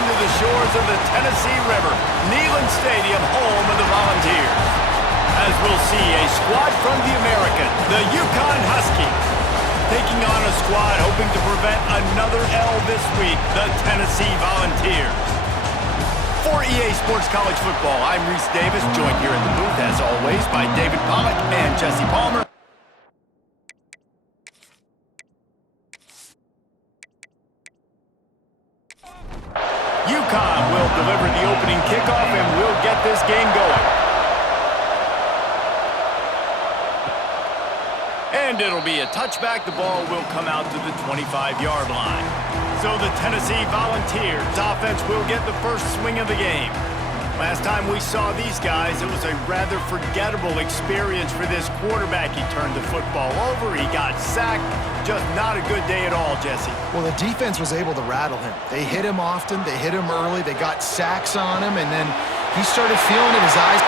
down to the shores of the Tennessee River, Neyland Stadium, home of the Volunteers. As we'll see a squad from the American, the UCONN Huskies, taking on a squad hoping to prevent another L this week, the Tennessee Volunteers. For EA Sports College Football, I'm Reese Davis, joined here in the booth, as always, by David Pollack and Jesse Palmer. UCONN will deliver the opening kickoff, and we'll get this game going. And it'll be a touchback. The ball will come out to the 25-yard line. So the Tennessee Volunteers offense will get the first swing of the game. Last time we saw these guys, it was a rather forgettable experience for this quarterback. He turned the football over, he got sacked. Just not a good day at all, Jesse. Well, the defense was able to rattle him. They hit him often, they hit him early, they got sacks on him, and then he started feeling it, his eyes.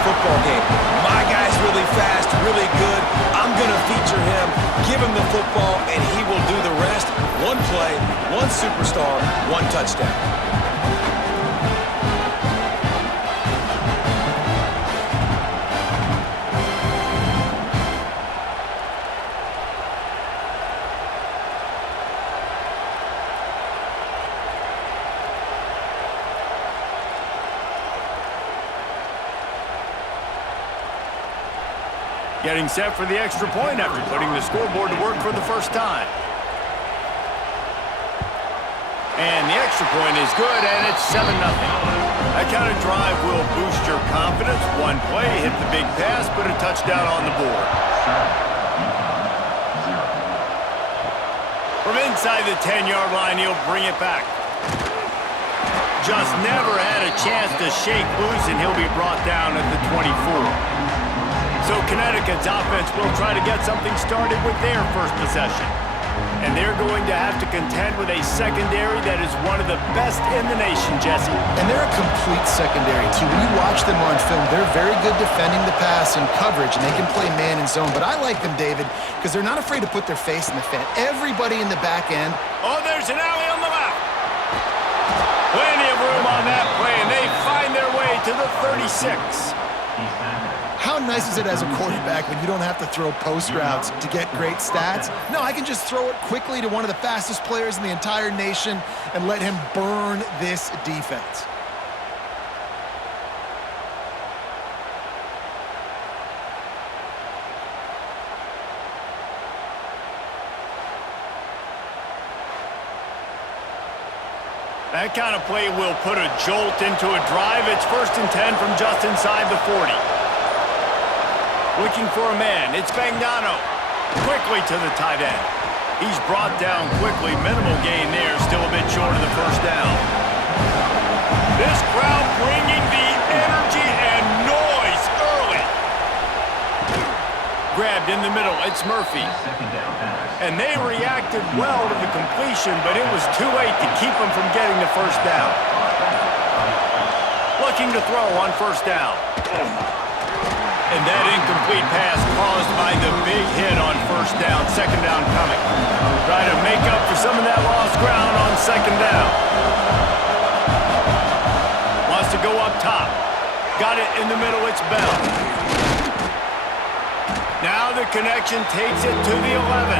Football game. My guy's really fast, really good. I'm going to feature him, give him the football, and he will do the rest. One play, one superstar, one touchdown. Getting set for the extra point after putting the scoreboard to work for the first time. And the extra point is good, and it's 7-0. That kind of drive will boost your confidence. One play, hit the big pass, put a touchdown on the board. From inside the 10-yard line, he'll bring it back. Just never had a chance to shake loose, and he'll be brought down at the 24. So Connecticut's offense will try to get something started with their first possession. And they're going to have to contend with a secondary that is one of the best in the nation, Jesse. And they're a complete secondary, too. When you watch them on film, they're very good defending the pass and coverage, and they can play man and zone. But I like them, David, because they're not afraid to put their face in the fan. Everybody in the back end. Oh, there's an alley on the left. Plenty of room on that play, and they find their way to the 36. How nice is it as a quarterback when you don't have to throw post routes to get great stats? No, I can just throw it quickly to one of the fastest players in the entire nation and let him burn this defense. That kind of play will put a jolt into a drive. It's 1st and 10 from just inside the 40. Looking for a man, it's Fagnano. Quickly to the tight end. He's brought down quickly. Minimal gain there, still a bit short of the first down. This crowd bringing the energy and noise early. Grabbed in the middle, it's Murphy. And they reacted well to the completion, but it was too late to keep them from getting the first down. Looking to throw on first down. And that incomplete pass caused by the big hit on first down. 2nd down coming. Try to make up for some of that lost ground on 2nd down. Wants to go up top. Got it in the middle, it's Bell. Now the connection takes it to the 11.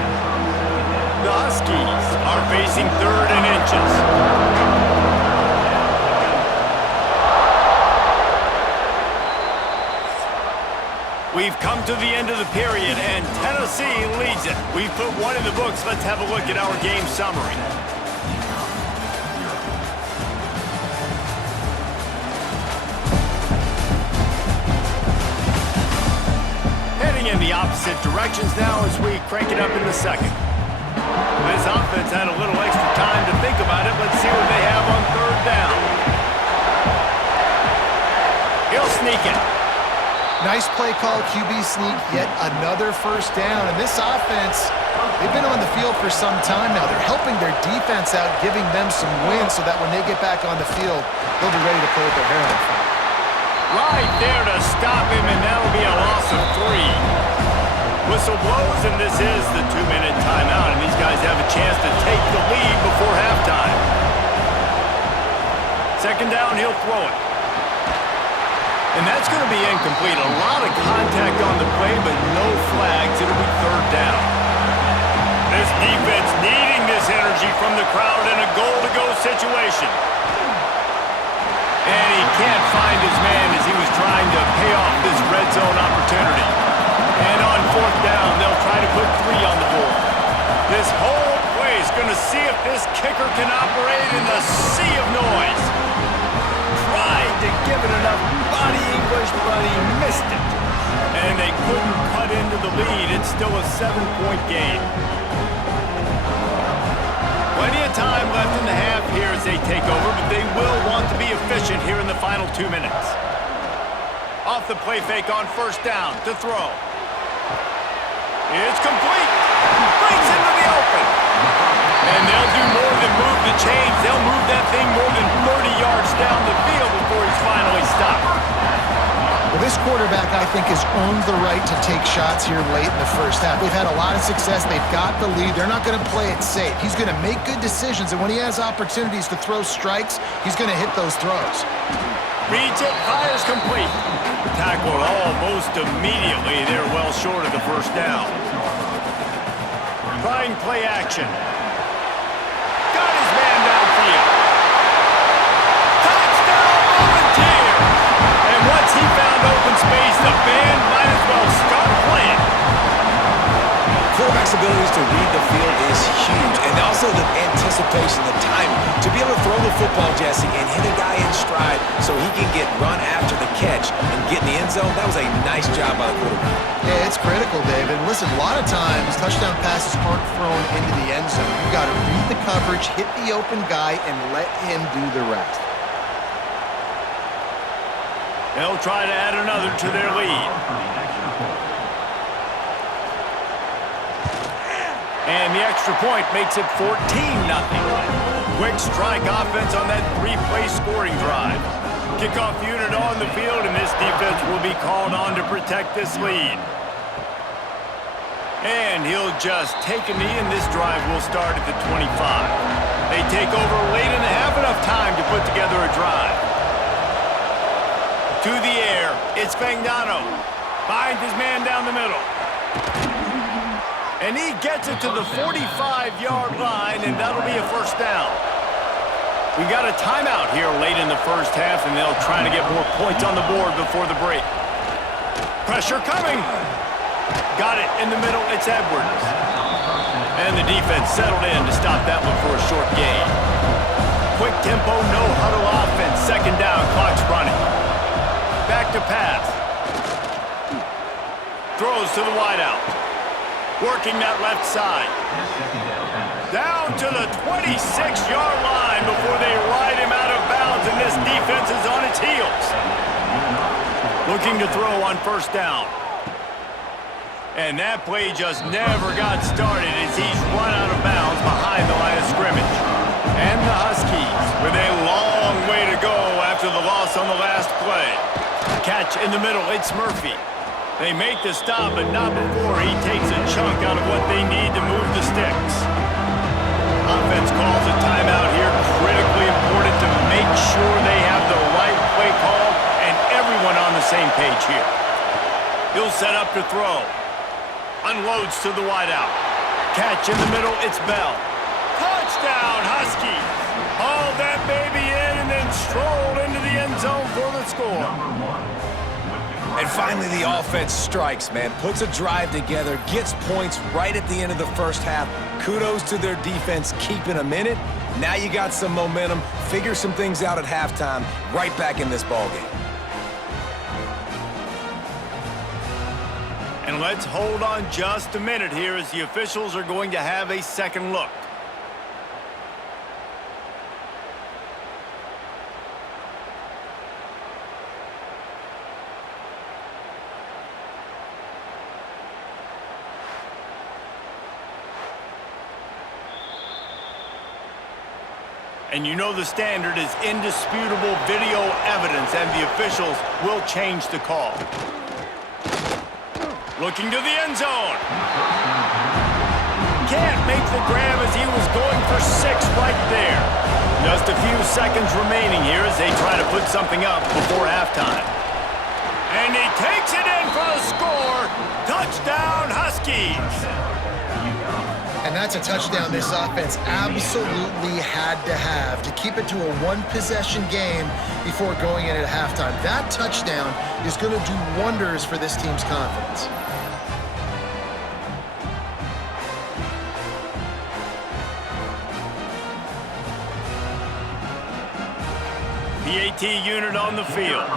The Huskies are facing 3rd and inches. We've come to the end of the period, and Tennessee leads it. We've put one in the books. Let's have a look at our game summary. Heading in the opposite directions now as we crank it up in the second. This offense had a little extra time to think about it. Let's see what they have on 3rd down. He'll sneak it. Nice play call, QB sneak, yet another first down. And this offense, They've been on the field for some time now. They're helping their defense out, giving them some wins so that when they get back on the field, they'll be ready to play with their hair on fire. Right there to stop him, and that'll be a loss of 3. Whistle blows, and this is the 2-minute timeout, and these guys have a chance to take the lead before halftime. Second down, he'll throw it. And that's going to be incomplete. A lot of contact on the play, but no flags. It'll be third down. This defense needing this energy from the crowd in a goal-to-go situation. And he can't find his man as he was trying to pay off this red zone opportunity. And on fourth down, they'll try to put 3 on the board. This whole play is going to see if this kicker can operate in the sea of noise. Tried to give it enough body English, but he missed it. And they couldn't cut into the lead. It's still a 7-point game. Plenty of time left in the half here as they take over, but they will want to be efficient here in the final 2 minutes. Off the play fake on first down to throw. It's complete. Breaks into the open. And they'll do more than move the chains. They'll move that thing more than 30 yards down the field before he's finally stopped. Well, this quarterback, I think, has earned the right to take shots here late in the first half. They've had a lot of success. They've got the lead. They're not going to play it safe. He's going to make good decisions, and when he has opportunities to throw strikes, he's going to hit those throws. Reads it, fires complete. Tackled almost immediately. They're well short of the first down. Trying play action. Got his man downfield. Touchdown, Volunteers! And once he found open space, the band might as well start playing. Quarterback's abilities to read the field is huge, and also the anticipation, the timing. To be able to throw the football, Jesse, and hit a guy in stride so he can get run after the catch and get in the end zone, that was a nice job by the quarterback. Yeah, it's critical, David. Listen, a lot of times, touchdown passes aren't thrown into the end zone. You've got to read the coverage, hit the open guy, and let him do the rest. They'll try to add another to their lead. And the extra point makes it 14-0. Quick strike offense on that 3-play scoring drive. Kickoff unit on the field, and this defense will be called on to protect this lead. And he'll just take a knee, and this drive will start at the 25. They take over late in the half, enough time to put together a drive. To the air, it's Fagnano. Finds his man down the middle. And he gets it to the 45-yard line, and that'll be a first down. We got a timeout here late in the first half, and they'll try to get more points on the board before the break. Pressure coming. Got it in the middle. It's Edwards. And the defense settled in to stop that one for a short gain. Quick tempo, no huddle offense. Second down, clock's running. Back to pass. Throws to the wideout. Working that left side. Down to the 26-yard line before they ride him out of bounds, and this defense is on its heels. Looking to throw on first down. And that play just never got started as he's run out of bounds behind the line of scrimmage. And the Huskies with a long way to go after the loss on the last play. Catch in the middle, it's Murphy. They make the stop, but not before he takes a chunk out of what they need to move the sticks. Offense calls a timeout here, critically important to make sure they have the right play call and everyone on the same page here. He'll set up to throw. Unloads to the wideout. Catch in the middle, it's Bell. Touchdown, Huskies! Hauled that baby in and then strolled into the end zone for the score. And finally, the offense strikes, man. Puts a drive together, gets points right at the end of the first half. Kudos to their defense keeping them in it. Now you got some momentum. Figure some things out at halftime. Right back in this ballgame. And let's hold on just a minute here as the officials are going to have a second look. And you know the standard is indisputable video evidence, and the officials will change the call. Looking to the end zone. Can't make the grab as he was going for 6 right there. Just a few seconds remaining here as they try to put something up before halftime. And he takes it in for a score. Touchdown, Huskies. And that's a touchdown this offense absolutely had to have to keep it to a one-possession game before going in at halftime. That touchdown is going to do wonders for this team's confidence. PAT unit on the field.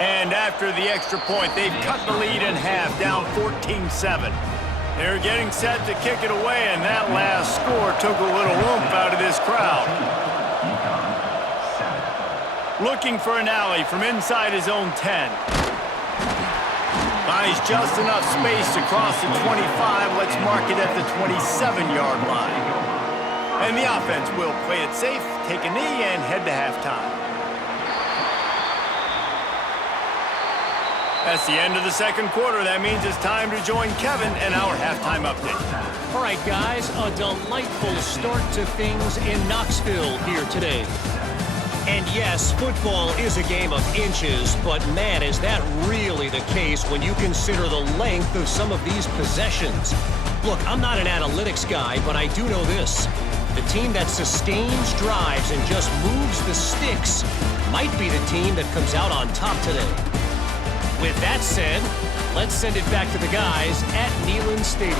And after the extra point, they've cut the lead in half, down 14-7. They're getting set to kick it away, and that last score took a little oomph out of this crowd. Looking for an alley from inside his own 10. Finds just enough space to cross the 25. Let's mark it at the 27-yard line. And the offense will play it safe, take a knee, and head to halftime. That's the end of the second quarter. That means it's time to join Kevin and our halftime update. All right, guys, a delightful start to things in Knoxville here today. And yes, football is a game of inches, but man, is that really the case when you consider the length of some of these possessions. Look, I'm not an analytics guy, but I do know this. The team that sustains drives and just moves the sticks might be the team that comes out on top today. With that said, let's send it back to the guys at Neyland Stadium.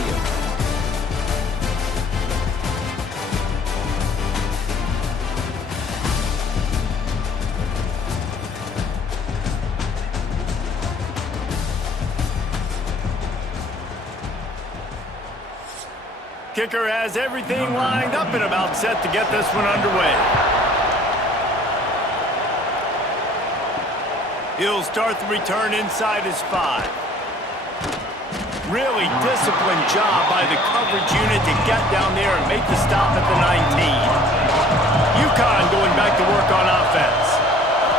Kicker has everything lined up and about set to get this one underway. He'll start the return inside his 5. Really disciplined job by the coverage unit to get down there and make the stop at the 19. UConn going back to work on offense.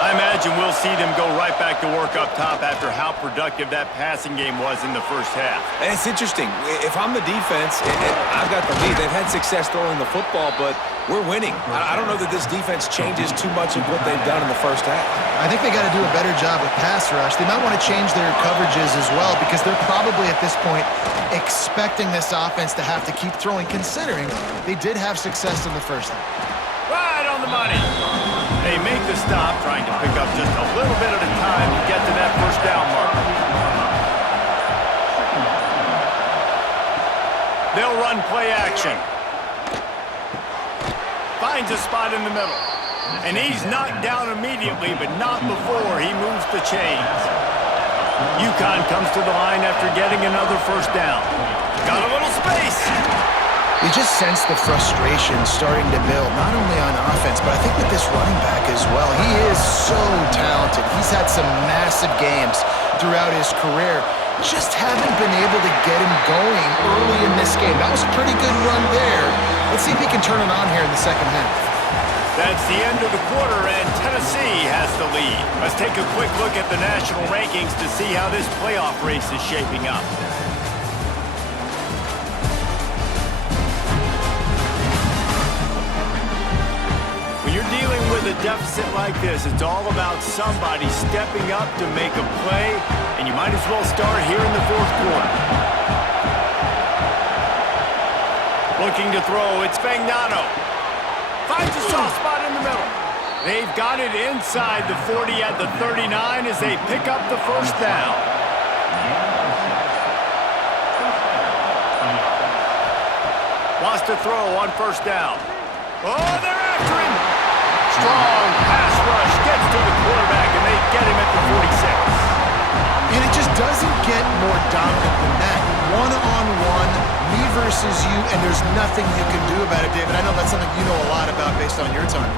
I imagine we'll see them go right back to work up top after how productive that passing game was in the first half. And it's interesting. If I'm the defense, and I've got the lead, they've had success throwing the football, but we're winning. I don't know that this defense changes too much of what they've done in the first half. I think they got to do a better job with pass rush. They might want to change their coverages as well because they're probably at this point expecting this offense to have to keep throwing, considering they did have success in the first half. Right on the money. They make the stop, trying to pick up just a little bit at a time to get to that first down marker. They'll run play action. Finds a spot in the middle. And he's knocked down immediately, but not before he moves the chains. UConn comes to the line after getting another first down. Got a little space. You just sense the frustration starting to build, not only on offense, but I think with this running back as well. He is so talented. He's had some massive games throughout his career. Just haven't been able to get him going early in this game. That was a pretty good run there. Let's see if he can turn it on here in the second half. That's the end of the quarter, and Tennessee has the lead. Let's take a quick look at the national rankings to see how this playoff race is shaping up. When you're dealing with a deficit like this, it's all about somebody stepping up to make a play, and you might as well start here in the fourth quarter. Looking to throw, it's Fagnano. Finds a soft spot in the middle. They've got it inside the 40 at the 39 as they pick up the first down. Lost a throw on first down. Oh, they're after him. Strong pass rush gets to the quarterback, and they get him at the 46. And it just doesn't get more dominant than that. One-on-one, me versus you, and there's nothing you can do about it, David. I know that's something you know a lot about based on your time.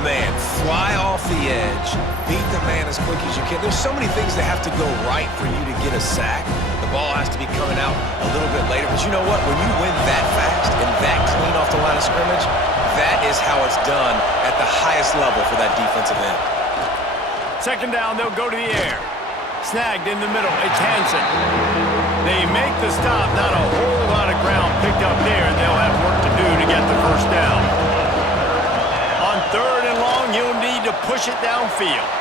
Man, fly off the edge, beat the man as quick as you can. There's so many things that have to go right for you to get a sack. The ball guys to be coming out a little bit later. But you know what? When you win that fast and that clean off the line of scrimmage, that is how it's done at the highest level for that defensive end. Second down, they'll go to the air. Snagged in the middle, it's Hansen. They make the stop, not a whole lot of ground picked up there, and they'll have work to do to get the first down. On third and long, you'll need to push it downfield.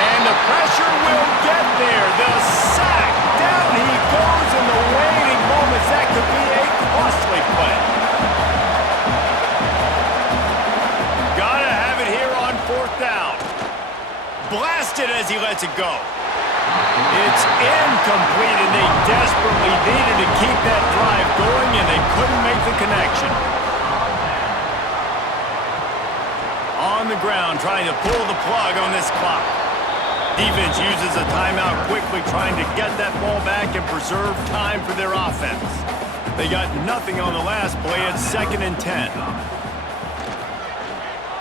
And the pressure will get there. The sack, down he goes in the waning moments. That could be a costly play. Gotta have it here on fourth down. Blasted as he lets it go. It's incomplete, and they desperately needed to keep that drive going, and they couldn't make the connection. On the ground, trying to pull the plug on this clock. Defense uses a timeout quickly, trying to get that ball back and preserve time for their offense. They got nothing on the last play. It's 2nd and 10.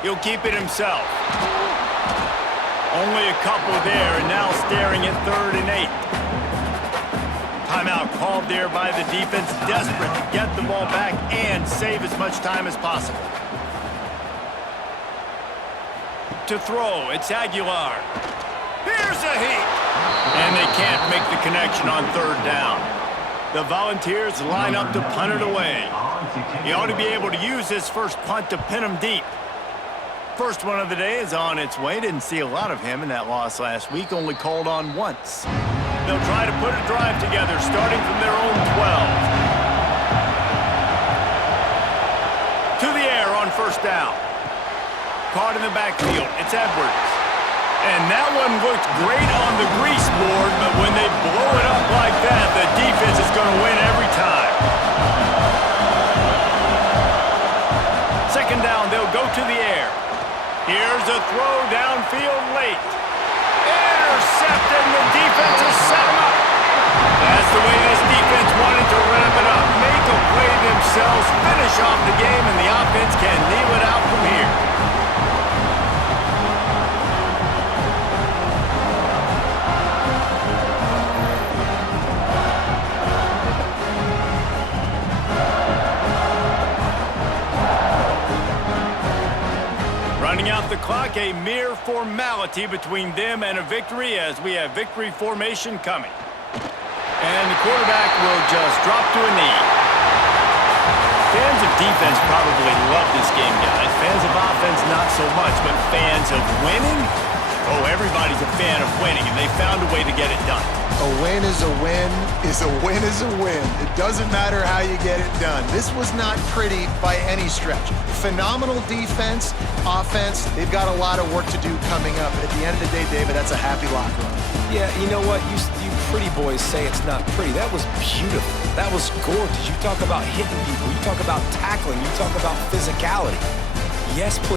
He'll keep it himself. Only a couple there, and now staring at 3rd and 8. Timeout called there by the defense, desperate to get the ball back and save as much time as possible. To throw, it's Aguilar. Here's a heat! And they can't make the connection on 3rd down. The Volunteers line up to punt it away. He ought to be able to use his first punt to pin him deep. First one of the day is on its way. Didn't see a lot of him in that loss last week, only called on once. They'll try to put a drive together, starting from their own 12. To the air on 1st down. Caught in the backfield, it's Edwards. And that one looked great on the grease board, but when they blow it up like that, the defense is going to win every time. 2nd down, they'll go to the air. Here's a throw downfield late. Intercepted, and the defense has set him up. That's the way this defense wanted to wrap it up. Make a play themselves, finish off the game, and the offense can kneel it out from here. Running out the clock, a mere formality between them and a victory as we have victory formation coming. And the quarterback will just drop to a knee. Fans of defense probably love this game, guys. Fans of offense, not so much, but fans of winning? Oh, everybody's a fan of winning, and they found a way to get it done. A win is a win is a win is a win. It doesn't matter how you get it done. This was not pretty by any stretch. Phenomenal defense, offense. They've got a lot of work to do coming up. But at the end of the day, David, that's a happy locker room. Yeah, you know what? You pretty boys say it's not pretty. That was beautiful. That was gorgeous. You talk about hitting people. You talk about tackling. You talk about physicality. Yes, please.